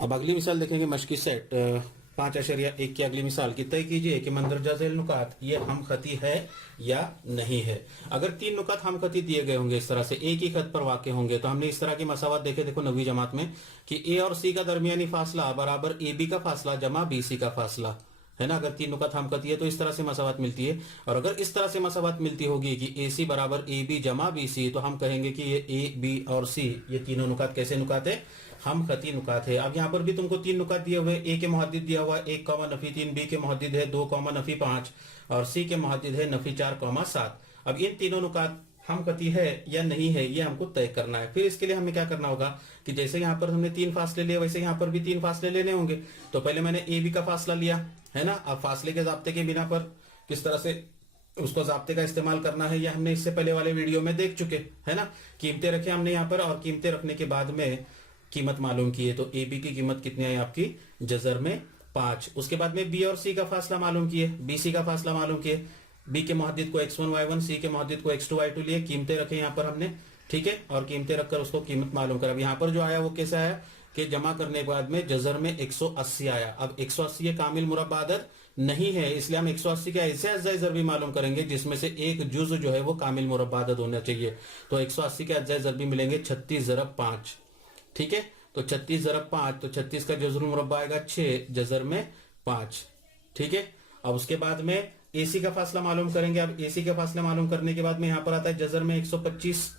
अब अगली मिसाल देखेंगे मशकी सेट 5.1 की अगली मिसाल की तय कीजिए कि मंदरजा झैल नुकात ये हम खती है या नहीं है। अगर 3 नुकात हम खती दिए गए होंगे इस तरह से एक ही खत पर वाक़े होंगे तो हमने इस तरह की मसावत देखे, देखो 9वीं जमात में कि ए और सी का दरमियानी फासला बराबर ए बी का फासला जमा बी सी का फासला है ना। अगर 3 नुकात हम खती है तो इस तरह से मसावत मिलती है। और अगर इस तरह से मसावत मिलती होगी कि ए सी बराबर ए बी जमा बी सी तो हम कहेंगे कि ये ए बी और सी ये तीनों नुकात कैसे नुकात है, हम खती नुकात है। अब यहाँ पर भी तुमको 3 नुकात दिए हुए, ए के मुहद्दिद दिया हुआ 1 कॉमा नफी 3, बी के मुहद्दिद है 2 कॉमा नफी 5 और सी के मुहद्दिद है नफी 4 कॉमा 7। अब इन तीनों नुकात हम खती है या नहीं है ये हमको तय करना है। फिर इसके लिए हमें क्या करना होगा कि जैसे यहाँ पर हमने 3 फासले लिए वैसे यहाँ पर भी 3 फासले लेने होंगे। तो पहले मैंने ए बी का फासला लिया है ना। अब फासले के जाब्ते के बिना पर किस तरह से उसको जाब्ते का इस्तेमाल करना है ये हमने इससे पहले वाले वीडियो में देख चुके है ना। कीमतें रखे हमने यहाँ पर और कीमतें रखने के बाद में कीमत मालूम की है। तो ए बी की कीमत कितनी आई आपकी जजर में 5। उसके बाद में बी और सी का फासला मालूम किए, बी सी का फासला मालूम किए, बी के मुहद्दिद को x1 y1 सी के मुहद्दिद को x2 y2 लिए, कीमतें रखे यहाँ पर हमने, ठीक है। और कीमतें रखकर उसको कीमत मालूम कर। अब यहाँ पर जो आया वो कैसे आया कि जमा करने के बाद में जजर में 180 आया। अब 180 ये कामिल मुरब्बा अदद नहीं है इसलिए हम 180 के ऐसे अज्जाए ज़रबी मालूम करेंगे जिसमें से एक जुज जो है वो कामिल मुरब्बा अदद होना चाहिए। तो 180 के अज्जाए ज़रबी मिलेंगे 36 ज़रब 5, ठीक है। तो 36 ज़रब 5 तो 36 का जज़रुल मुरब्बा आएगा 6 जज़र में 5, ठीक है। अब उसके बाद में एसी का फासला मालूम करेंगे। अब एसी का फासला मालूम करने के बाद में यहाँ पर आता है जज़र में 125।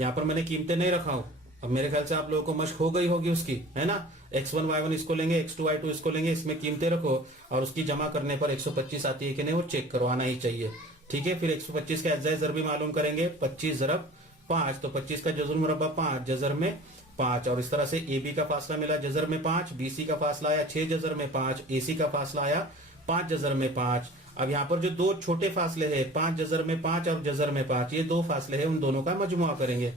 यहाँ पर मैंने कीमतें नहीं रखा हूं। अब मेरे ख्याल से आप लोगों को मशक हो गई होगी उसकी, है ना। x1 y1 इसको लेंगे, x2 y2 इसको लेंगे, इसमें कीमतें रखो और उसकी जमा करने पर 125 आती है कि नहीं वो चेक करवाना ही चाहिए, ठीक है। फिर 125 के अज्जाए ज़रबी मालूम करेंगे 25 ज़रब 5 तो 25 का जज़रुल मुरब्बा 5 जज़र में 5। और इस तरह से ए बी का फासला मिला जज़र में 5, बी सी का फासला आया 6 जज़र में 5, ए सी का फासला आया 5 जज़र में 5। अब यहाँ पर जो 2 छोटे फासले हैं 5 जज़र में 5 और जज़र में 5 ये 2 फासले हैं, उन दोनों का मजमुआ करेंगे।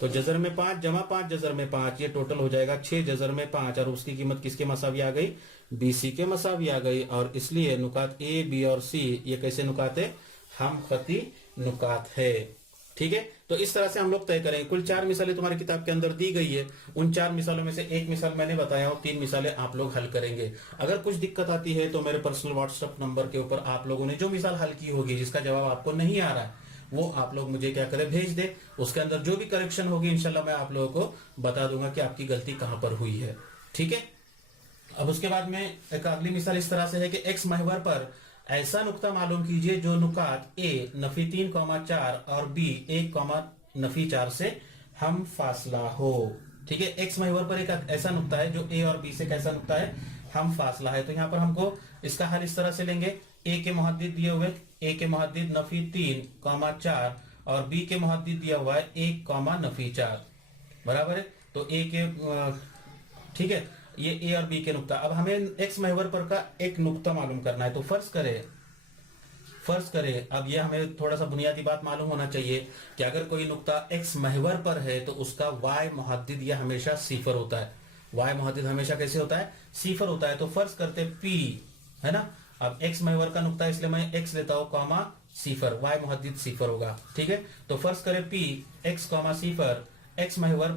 तो जज़र में 5 जमा 5 जज़र में 5 ये टोटल हो जाएगा 6 जज़र में 5 और उसकी कीमत किसके मसावी आ गई, बी सी के मसावी आ गई। और इसलिए नुकात ए बी और सी ये कैसे नुकात है, हम खती नुकात है, ठीक है। तो इस तरह से हम लोग तय करेंगे। कुल 4 मिसालें तुम्हारी किताब के अंदर दी गई है। उन 4 मिसालों में से एक मिसाल मैंने बताया और 3 मिसालें आप लोग हल करेंगे। अगर कुछ दिक्कत आती है तो मेरे पर्सनल व्हाट्सएप नंबर के ऊपर आप लोगों ने जो मिसाल हल की होगी जिसका जवाब आपको नहीं आ रहा है वो आप लोग मुझे क्या करें भेज दे। उसके अंदर जो भी करेक्शन होगी इंशाल्लाह मैं आप लोगों को बता दूंगा कि आपकी गलती कहां पर हुई है, ठीक है। अब उसके बाद में एक अगली मिसाल इस तरह से है कि एक्स महवर पर ऐसा नुक्ता मालूम कीजिए जो नुकात ए नफी 3,4 और बी 1,4 से हम फासला हो, ठीक है। एक्स महवर पर एक ऐसा नुक्ता है जो ए और बी से कैसा नुक्ता है, हम फासला है। तो यहाँ पर हमको इसका हल इस तरह से लेंगे, ए के मुहद्दिद दिए हुए, ए के मुहद्दिद नफी 3,4 और बी के मुहद्दिद दिया हुआ है 1,4 बराबर है। तो ए के ठीक है ये ए और बी के नुक्ता। अब हमें एक्स महवर पर का एक नुक्ता मालूम करना है। तो फर्ज करें अब ये हमें थोड़ा सा बुनियादी बात मालूम होना चाहिए कि अगर कोई नुक्ता एक्स महवर पर है तो उसका वाई मुहद्दिद यह हमेशा सिफर होता है। वाई मुहद्दिद हमेशा कैसे होता है, सिफर होता है। तो फर्ज करते पी है ना। अब एक्स महवर का नुक्ता इसलिए मैं एक्स लेता हूं कॉमा सिफर, वाई मुहद्दिद सिफर होगा, ठीक है। तो फर्ज करें पी एक्स कॉमा सिफर एक्स महवर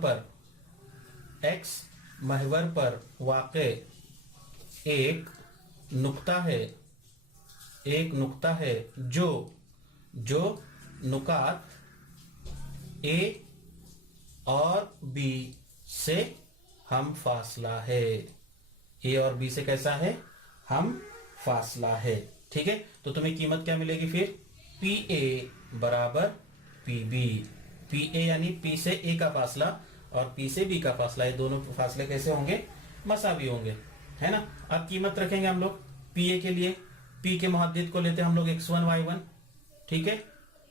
पर वाक़े एक नुक्ता है जो नुकात ए और बी से हम फासला है। ए और बी से कैसा है, हम फासला है, ठीक है। तो तुम्हें कीमत क्या मिलेगी फिर, पी ए बराबर पी बी। पी ए यानी पी से ए का फासला और पी से बी का फासला, ये दोनों फासले कैसे होंगे, मसावी होंगे, है ना। अब कीमत रखेंगे हम लोग पी ए के लिए। पी के मुहद्दिद को लेते हैं हम लोग x1 y1, ठीक है,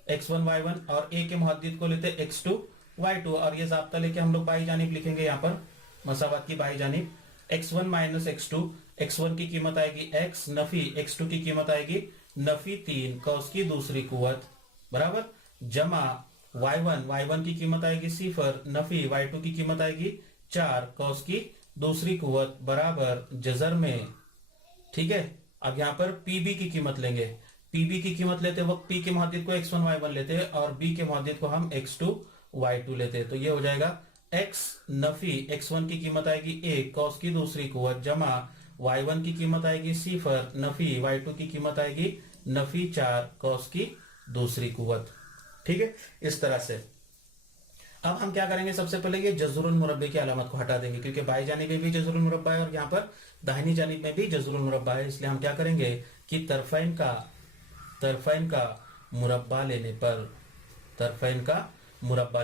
x1 y1 और ए के मुहद्दिद को लेते हैं x2 y2 और ये जाब्ता लेके हम लोग बाई जानिब लिखेंगे यहाँ पर मसावत की बाई जानिब। x1 माइनस x2, x1 की कीमत आएगी x नफी x2 की कीमत आएगी नफी 3 का उसकी दूसरी कुवत बराबर जमा y1 की कीमत आएगी सिफर नफी y2 की कीमत आएगी 4 का उसकी दूसरी कुवत बराबर जजर में, ठीक है। अब यहाँ पर पीबी की कीमत लेंगे। पीबी की कीमत लेते वक्त पी के मुहद्दिद को x1 y1 लेते हैं और बी के मुहद्दिद को हम x2 y2 लेते हैं। तो ये हो जाएगा x नफी x1 की कीमत आएगी 1 कॉस की दूसरी कुवत जमा y1 की कीमत आएगी सिफर नफी y2 की कीमत आएगी नफी 4 कॉस की दूसरी कुवत। ठीक है, इस तरह से। अब हम क्या करेंगे, सबसे पहले ये जज़रुल मुरब्बे की अलामत को हटा देंगे, क्योंकि बाई जानिब में भी जज़रुल मुरब्बा है और यहाँ पर दाहिनी जानिब में भी जज़रुल मुरब्बा है। इसलिए हम क्या करेंगे कि तरफैन का मुरब्बा लेने पर, मुरब्बा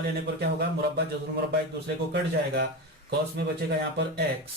लेने पर क्या होगा, मुरब्बा जज़रुल मुरब्बा एक दूसरे को कट जाएगा। कॉस में बचेगा यहाँ पर x,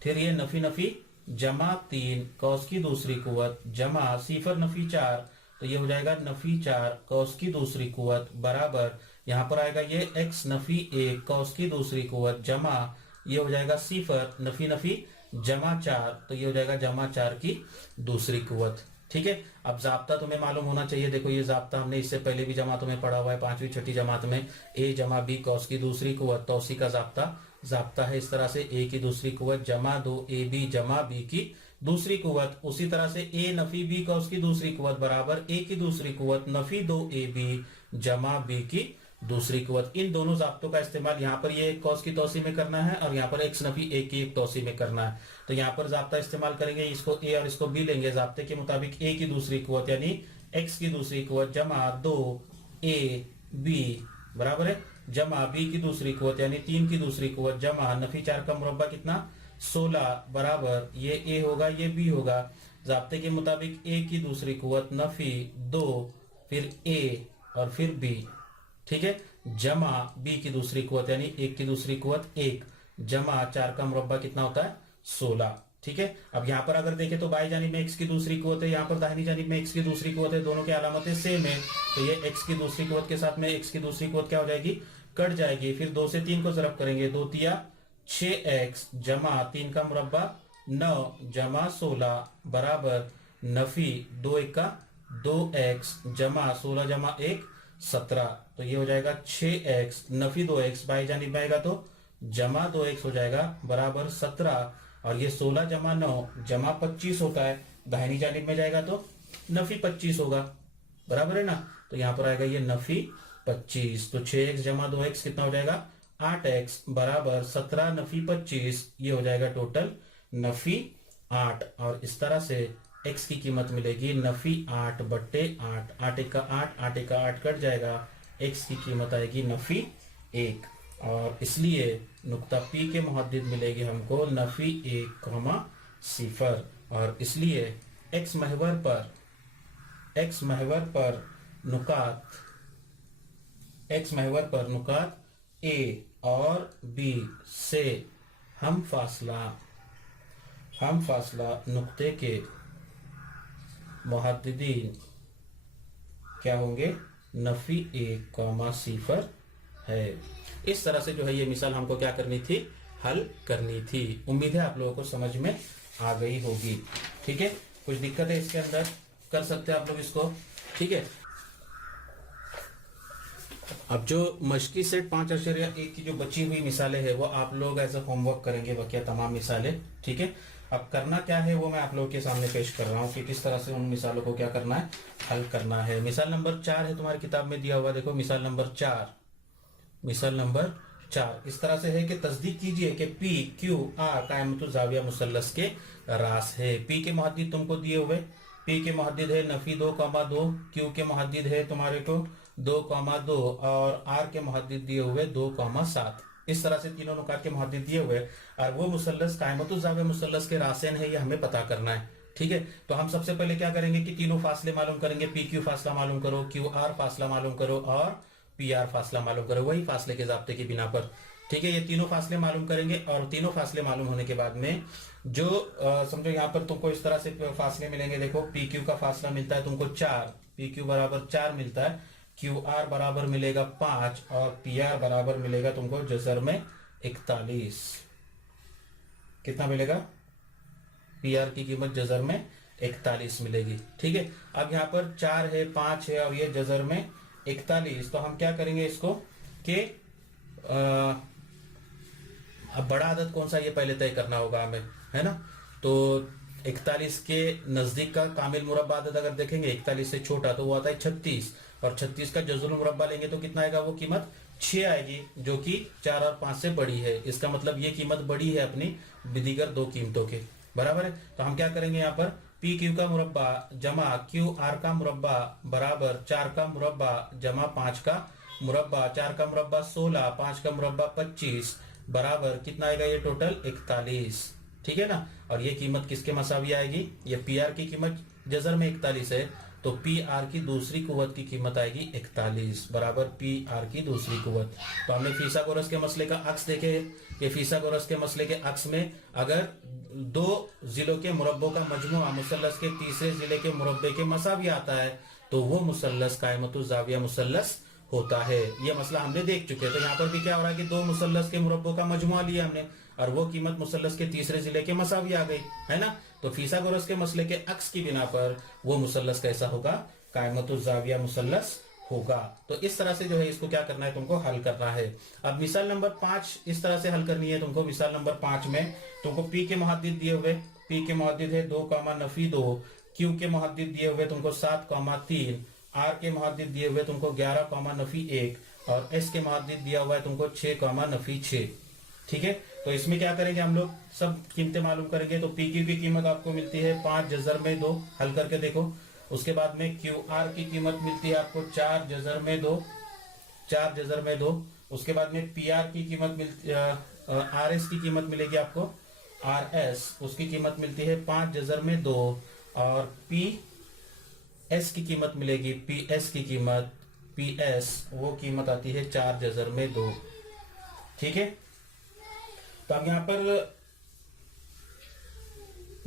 फिर ये नफी नफी जमा 3 कॉस की दूसरी कुवत जमा सिफर नफी 4, तो ये हो जाएगा नफी 4 कॉस की दूसरी कुवत बराबर यहाँ पर आएगा ये x नफी 1 कॉस की दूसरी कुवत जमा ये हो जाएगा सिफर नफी नफी जमा 4, तो ये हो जाएगा जमा 4 की दूसरी कुवत। ठीक है, अब जाब्ता तुम्हें मालूम होना चाहिए। देखो ये जाब्ता हमने इससे पहले भी जमातों में पढ़ा हुआ है, 5वीं 6ठी जमात में, a जमा b कॉस की दूसरी कुवत, तो उसी का जाब्ता है इस तरह से, a की दूसरी कुवत जमा 2ab जमा b की दूसरी कुवत। उसी तरह से a नफी b कॉस की दूसरी कुवत बराबर a की दूसरी कुवत नफी 2ab जमा b की दूसरी कुवत। इन दोनों जाब्तों का इस्तेमाल यहाँ पर ये कॉस की तौसी में करना है और यहाँ पर x नफी a की एक तौसी में करना है। तो यहाँ पर जाब्ता इस्तेमाल करेंगे, इसको a और इसको b लेंगे। जाब्ते के मुताबिक a की दूसरी कुवत यानी x की दूसरी कुवत जमा 2ab बराबर है जमा b की दूसरी कुवत यानी 3 की दूसरी कुवत जमा नफी 4 का मुरब्बा कितना 16 बराबर ये a होगा ये b होगा। जाब्ते के मुताबिक a की दूसरी कुवत नफी 2 फिर a और फिर b, ठीक है, जमा b की दूसरी कुवत यानी 1 की दूसरी कुवत 1 जमा 4 का मुरब्बा कितना होता है 16। ठीक है, अब यहाँ पर अगर देखें तो बाई जानिब में x की दूसरी कुवत है, यहाँ पर दाहिनी जानिब में x की दूसरी कुवत है, दोनों की अलामतें सेम है। तो ये x की दूसरी कुवत के साथ में x की दूसरी कुवत क्या हो जाएगी, कट जाएगी। फिर 2 से 3 को जरब करेंगे, 2 तिया 6x जमा 3 का मुरब्बा 9 जमा 16 बराबर नफी 2 1 का 2x जमा 16 जमा 1 17, तो ये हो जाएगा 6x नफी 2x बाई जानिब में आएगा तो जमा 2x हो जाएगा बराबर 17, और ये 16 जमा 9 जमा 25 होता है, दाहिनी जानिब में जाएगा तो नफी 25 होगा, बराबर है ना। तो यहाँ पर आएगा ये नफी 25, तो 6x जमा 2x कितना हो जाएगा 8x बराबर 17 नफी 25, ये हो जाएगा टोटल नफी 8। और इस तरह से x की कीमत मिलेगी नफी 8 बट्टे 8, 8 1 का 8, 8 1 का 8 कट जाएगा, x की कीमत आएगी नफी 1। और इसलिए नुक्ता P के मुहद्दिद मिलेगी हमको नफी 1, 0, और इसलिए x महवर पर नुकात A और B से हम फासला नुक्ते के मुहद्दिदीन क्या होंगे, नफी 1, 0 है। इस तरह से जो है ये मिसाल हमको क्या करनी थी, हल करनी थी। उम्मीद है आप लोगों को समझ में आ गई होगी। ठीक है, कुछ दिक्कत है इसके अंदर, कर सकते हैं आप लोग इसको। ठीक है, अब जो मशकी सेट 5.1 की जो बची हुई मिसालें हैं वो आप लोग एज अ होमवर्क करेंगे, बाकी तमाम मिसालें। ठीक है, अब करना क्या है वो मैं आप लोगों के सामने पेश कर रहा हूँ कि किस तरह से उन मिसालों को क्या करना है, हल करना है। मिसाल नंबर 4 है तुम्हारी किताब में दिया हुआ, देखो मिसाल नंबर 4 इस तरह से है कि तस्दीक कीजिए कि P Q R कायमतुल जाविया मुसल्लस के रास है। P के मुहद्दिद तुमको दिए हुए, P के मुहद्दिद है नफी 2,2, Q के मुहद्दिद है तुम्हारे को 2,2 और R के मुहद्दिद दिए हुए 2,7। इस तरह से तीनों नुकात के मुहद्दिद दिए हुए और वो मुसल्लस कायमतुल जाविया मुसल्लस के रासेन है, ये हमें पता करना है। ठीक है, तो हम सबसे पहले क्या करेंगे कि तीनों फासले मालूम करेंगे, PQ फासला मालूम करो, QR फासला मालूम करो और PR फासला मालूम करो, वही फासले के जाब्ते की बिना पर। ठीक है, ये तीनों फासले मालूम करेंगे और तीनों फासले मालूम होने के बाद में जो समझो यहाँ पर तुमको इस तरह से फासले मिलेंगे। देखो PQ का फासला मिलता है तुमको 4, PQ बराबर 4 मिलता है, QR बराबर मिलेगा 5 और PR बराबर मिलेगा तुमको जज़र में 41। कितना मिलेगा, PR की कीमत जज़र में 41 मिलेगी। ठीक है, अब यहाँ पर 4 है 5 है और ये जज़र में 41, तो हम क्या करेंगे इसको कि अब बड़ा आदद कौन सा ये पहले तय करना होगा हमें, है ना। तो 41 के नजदीक का कामिल मुरब्बा आदद अगर देखेंगे 41 से छोटा तो वो आता है 36, और 36 का जज़रुल मुरब्बा लेंगे तो कितना आएगा वो कीमत 6 आएगी, जो कि 4 और 5 से बड़ी है। इसका मतलब ये कीमत बड़ी है अपनी दीगर दो कीमतों के, बराबर है। तो हम क्या करेंगे यहाँ पर, पी क्यू का मुरब्बा जमा क्यू आर का मुरब्बा बराबर 4 का मुरब्बा जमा 5 का मुरब्बा। 4 का मुरब्बा 16, 5 का मुरब्बा 25 बराबर कितना आएगा ये टोटल 41, ठीक है ना। और ये कीमत किसके मसावी आएगी, ये पी आर की कीमत जजर में 41 है, तो पी आर की दूसरी कुव्वत की कीमत आएगी 41 बराबर पी आर की दूसरी कुव्वत। तो हमने फीसागोरस के मसले का अक्स देखे, ये फीसागोरस के मसले के अक्स में अगर दो जिलों के मुरब्बों का मजमुआ मुसल्लस के तीसरे जिले के मुरब्बे के मसावी आता है, तो वो मुसल्लस कायमतुज़ ज़ाविया मुसल्लस होता है। ये मसला हमने देख चुके हैं। तो यहाँ पर भी क्या हो रहा है कि दो मुसल्लस के मुरब्बों का मजमुआ लिया हमने, और वो कीमत मुसल्लस के तीसरे जिले के मसावी आ गई, है ना। तो फीसागोरस के मसले के अक्स की बिना पर वो मुसल्लस कैसा होगा, कायमतुज़ ज़ाविया मुसल्लस होगा। तो इस तरह से जो है इसको क्या करना है, तुमको हल करना है। अब मिसाल नंबर 5 इस तरह से हल करनी है तुमको। मिसाल नंबर 5 में तुमको पी के मुहद्दिद दिए हुए, पी के मुहद्दिद है 2, नफी 2, क्यू के मुहद्दिद दिए हुए तुमको 7, 3, आर के मुहद्दिद दिए हुए तुमको 11, नफी 1, और एस के मुहद्दिद दिया हुआ है तुमको 6, नफी 6, ठीक है। तो इसमें क्या करेंगे हम लोग, सब कीमतें मालूम करेंगे। तो पी क्यू की कीमत आपको मिलती है 5 जजर में 2, हल करके देखो। उसके बाद में क्यू आर की कीमत मिलती है आपको 4 जजर में 2, 4 जजर में 2। उसके बाद में पी आर की कीमत मिलती आर एस की कीमत मिलेगी आपको, आर एस उसकी कीमत मिलती है 5 जजर में 2, और पी एस की कीमत मिलेगी, पी एस की कीमत, पी एस वो कीमत आती है 4 जजर में 2, ठीक है। तो अब यहाँ पर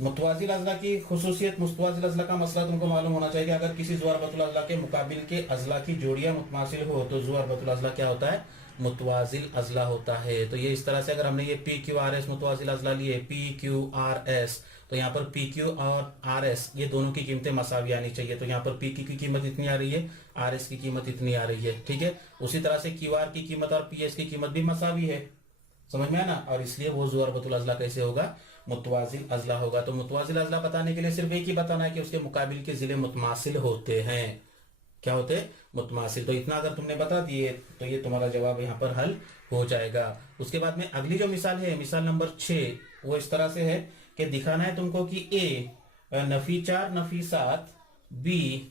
मुतवाजिल अजला की खुसूसियत, मुतवाजिल अजला का मसला तुमको मालूम होना चाहिए कि अगर किसी ज़ुअरबतुल अजला के मुकाबिल के अजला की जोड़ियां मुतमासिल हो तो ज़ुअरबतुल अजला क्या होता है, मुतवाजिल अजला होता है। तो ये इस तरह से अगर हमने ये पी क्यू आर एस मुतवाजिल अजला लिए, पी क्यू आर एस, तो यहाँ पर पी क्यू और आर एस ये दोनों की कीमतें मसावी आनी चाहिए। तो यहाँ पर पी क्यू की कीमत इतनी आ रही है, आर एस की कीमत इतनी आ रही है, ठीक है। उसी तरह से क्यू आर की कीमत और पी एस की कीमत भी मसावी है, समझ में आया ना। और इसलिए वो ज़ुअरबतुल अजला कैसे होगा, मुतवाजिल अजला होगा। तो मुतवाजिल अजला बताने के लिए सिर्फ एक ही बताना है कि उसके मुकाबिल के जिले मुतमासिल होते हैं। क्या होते हैं, मुतमासिल। तो इतना अगर तुमने बता दिए तो ये तुम्हारा जवाब यहाँ पर हल हो जाएगा। उसके बाद में अगली जो मिसाल है, मिसाल नंबर 6, वो इस तरह से है कि दिखाना है तुमको कि ए नफी 4, नफी 7, बी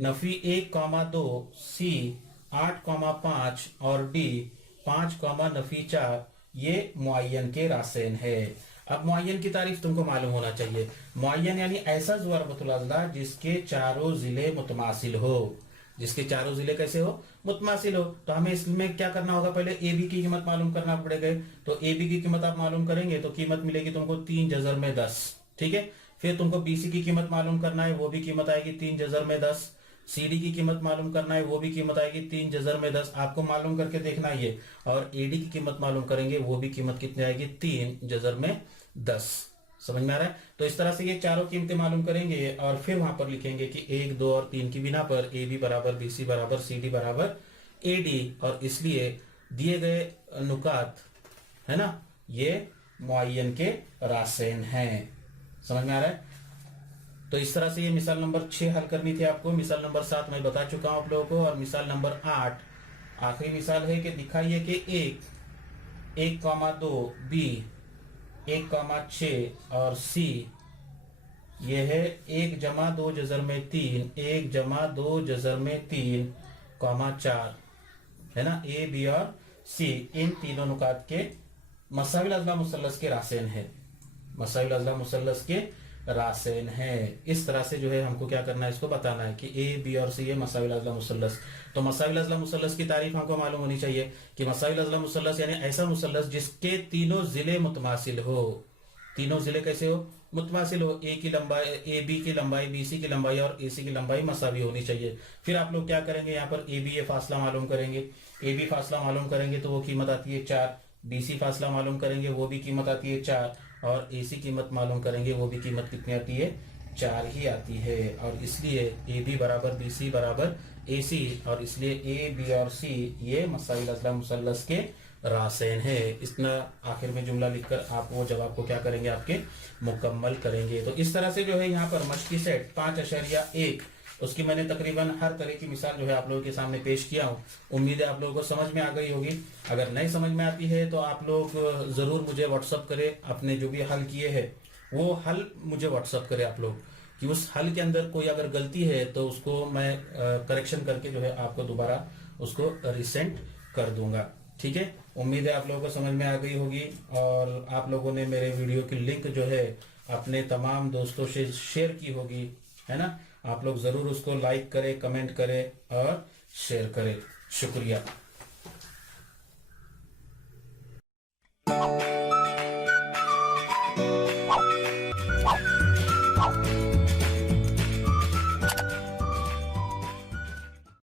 नफी 1, 2, सी 8, 5 और डी 5, नफी 4 ये मुअय्यन के रासेन है। अब मुअय्यन की तारीफ तुमको मालूम होना चाहिए। मुअय्यन यानी ऐसा ज़ुअरबतुल अजला जिसके चारों जिले मुतमासिल हो, जिसके चारों जिले कैसे हो, मुतमासिल हो। तो हमें इसमें क्या करना होगा, पहले ए बी की कीमत मालूम करना पड़ेगा। तो ए बी की कीमत आप मालूम करेंगे तो कीमत मिलेगी तुमको 3 जजर में 10, ठीक है। फिर तुमको बी सी की कीमत मालूम करना है, वो भी कीमत आएगी 3 जजर में 10। सी डी की कीमत मालूम करना है, वो भी कीमत आएगी 3 जजर में 10, आपको मालूम करके देखना है ये। और ए डी की कीमत मालूम करेंगे, वो भी कीमत कितनी आएगी, 3 जजर में 10। समझ में आ रहा है। तो इस तरह से ये चारों कीमतें मालूम करेंगे और फिर वहां पर लिखेंगे कि 1, 2 और 3 की बिना पर ए बी बराबर बी सी बराबर सी डी बराबर ए डी, और इसलिए दिए गए नुकात है ना, ये मुअय्यन के रासेन हैं। समझ में आ रहा है। तो इस तरह से ये मिसाल नंबर 6 हल करनी थी आपको। मिसाल नंबर 7 मैं बता चुका हूं आप लोगों को। और मिसाल नंबर 8 आखिरी मिसाल है कि दिखाइए कि 1, 2 बी 1, 6 और सी ये है 1 जमा 2 जजर में 3, 1 जमा 2 जजर में 3, 4 है ना। ए बी और सी इन तीनों नुकात के मसाविल अजला मुसल्लस के रासेन है, मसाविल अजला मुसल्लस के रासेन है। इस तरह से जो है हमको क्या करना है, इसको बताना है कि ए बी और सी ये मसाविल अजला मुसल्लस। तो मसाविल अजला मुसल्लस की तारीफ हमको मालूम होनी चाहिए कि मसाविल अजला मुसल्लस यानी ऐसा मुसल्लस जिसके तीनों जिले मुतमासिल हो। तीनों जिले कैसे हो, मुतमासिल हो। ए की लंबाई, ए बी की लंबाई, बी सी की लंबाई और ए सी की लंबाई मसावी होनी चाहिए। फिर आप लोग क्या करेंगे, यहाँ पर ए बी ए फासला मालूम करेंगे। ए बी फासला मालूम करेंगे तो वो कीमत आती है 4। बी सी फासला मालूम करेंगे, वो भी कीमत आती है 4। और ए सी कीमत मालूम करेंगे, वो भी कीमत कितनी आती है, 4 ही आती है। और इसलिए ए बी बराबर बी सी बराबर ए सी, और इसलिए ए बी और सी ये मसाइल अजला मुसल्लस के रासेन है। इतना आखिर में जुमला लिखकर आप वो जवाब को क्या करेंगे, आपके मुकम्मल करेंगे। तो इस तरह से जो है यहाँ पर मश्की सेट 5.1 उसकी मैंने तकरीबन हर तरह की मिसाल जो है आप लोगों के सामने पेश किया हूँ। उम्मीद है आप लोगों को समझ में आ गई होगी। अगर नहीं समझ में आती है तो आप लोग जरूर मुझे व्हाट्सअप करें, अपने जो भी हल किए हैं वो हल मुझे व्हाट्सअप करें आप लोग, कि उस हल के अंदर कोई अगर गलती है तो उसको मैं करेक्शन करके जो है आपको दोबारा उसको रिसेंड कर दूंगा। ठीक है, उम्मीद है आप लोगों को समझ में आ गई होगी और आप लोगों ने मेरे वीडियो की लिंक जो है अपने तमाम दोस्तों से शेयर की होगी, है ना। आप लोग जरूर उसको लाइक करें, कमेंट करें और शेयर करें। शुक्रिया।